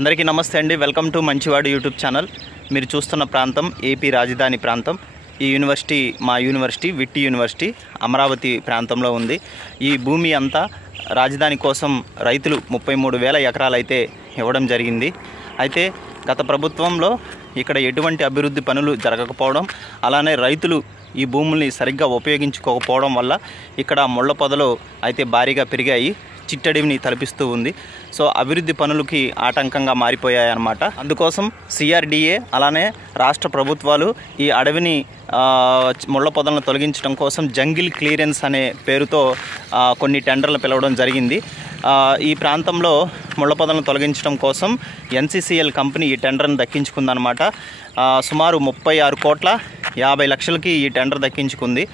అందరికీ నమస్తే అండి. వెల్కమ్ టు మంచివాడు యూట్యూబ్ ఛానల్. మీరు చూస్తున్న ప్రాంతం ఏపీ రాజధాని ప్రాంతం. ఈ యూనివర్సిటీ మా యూనివర్సిటీ విట్టి యూనివర్సిటీ అమరావతి ప్రాంతంలో ఉంది. ఈ భూమి అంతా రాజధాని కోసం రైతులు 33,000 ఎకరాలు అయితే ఇవ్వడం జరిగింది. అయితే గత ప్రభుత్వంలో ఇక్కడ ఎటువంటి అభివృద్ధి పనులు జరగకపోవడం, అలానే రైతులు ఈ భూముల్ని సరిగ్గా ఉపయోగించుకోకపోవడం వల్ల ఇక్కడ ముళ్ళ పొదలు అయితే భారీగా పెరిగాయి, చిట్టడివిని తలపిస్తూ ఉంది. సో అభివృద్ధి పనులకి ఆటంకంగా మారిపోయాయి అన్నమాట. అందుకోసం సిఆర్డిఏ అలానే రాష్ట్ర ప్రభుత్వాలు ఈ అడవిని ముళ్ళ పొదలను తొలగించడం కోసం జంగిల్ క్లియరెన్స్ అనే పేరుతో కొన్ని టెండర్లు పిలవడం జరిగింది. ఈ ప్రాంతంలో ముళ్ళ పొదలను తొలగించడం కోసం ఎన్సీసీఎల్ కంపెనీ ఈ టెండర్ను దక్కించుకుందనమాట. సుమారు 36,50,00,000కి ఈ టెండర్ దక్కించుకుంది.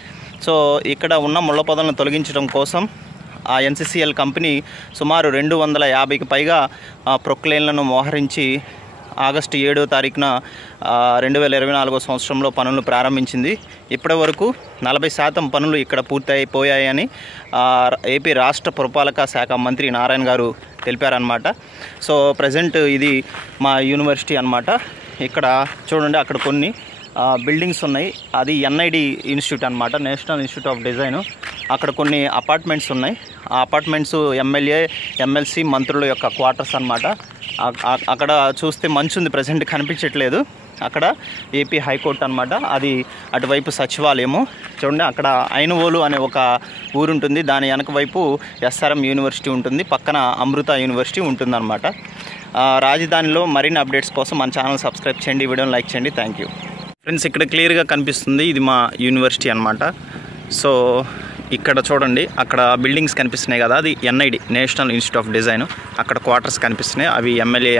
సో ఇక్కడ ఉన్న ముళ్ళ పొదలను తొలగించడం కోసం ఆ ఎన్సీసీఎల్ కంపెనీ సుమారు 250కి పైగా ప్రొక్లైన్లను మోహరించి ఆగస్టు 7వ తారీఖున 2024 సంవత్సరంలో పనులు ప్రారంభించింది. ఇప్పటి వరకు 40% పనులు ఇక్కడ పూర్తయిపోయాయని ఏపీ రాష్ట్ర పురపాలక శాఖ మంత్రి నారాయణ గారు తెలిపారనమాట. సో ప్రజెంట్ ఇది మా యూనివర్సిటీ అనమాట. ఇక్కడ చూడండి, అక్కడ కొన్ని బిల్డింగ్స్ ఉన్నాయి. అది ఎన్ఐడి ఇన్స్టిట్యూట్ అనమాట, నేషనల్ ఇన్స్టిట్యూట్ ఆఫ్ డిజైన్. అక్కడ కొన్ని అపార్ట్మెంట్స్ ఉన్నాయి. ఆ అపార్ట్మెంట్స్ ఎమ్మెల్యే, ఎమ్మెల్సీ మంత్రుల యొక్క క్వార్టర్స్ అనమాట. అక్కడ చూస్తే మంచు ఉంది, ప్రజెంట్ కనిపించట్లేదు. అక్కడ ఏపీ హైకోర్టు అనమాట, అది అటువైపు సచివాలయము. చూడండి, అక్కడ ఐనువోలు అనే ఒక ఊరు ఉంటుంది, దాని వెనక వైపు ఎస్ఆర్ఎం యూనివర్సిటీ ఉంటుంది, పక్కన అమృత యూనివర్సిటీ ఉంటుందన్నమాట. రాజధానిలో మరిన్ని అప్డేట్స్ కోసం మన ఛానల్ సబ్స్క్రైబ్ చేయండి, వీడియోని లైక్ చేయండి. Thank you friends. ఇక్కడ క్లియర్గా కనిపిస్తుంది, ఇది మా యూనివర్సిటీ అనమాట. సో ఇక్కడ చూడండి, అక్కడ బిల్డింగ్స్ కనిపిస్తున్నాయి కదా, అది NID, national institute of design. అక్కడ క్వార్టర్స్ కనిపిస్తున్నాయి, అవి ఎమ్మెల్యే,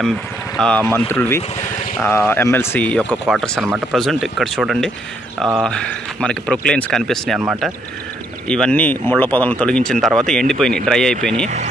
మంత్రులవి, ఎమ్మెల్సీ యొక్క క్వార్టర్స్ అనమాట. ప్రజెంట్ ఇక్కడ చూడండి, మనకి ప్రొక్లైన్స్ కనిపిస్తున్నాయి అనమాట. ఇవన్నీ ముళ్ళ పొదలను తొలగించిన తర్వాత ఎండిపోయినాయి, డ్రై అయిపోయినాయి.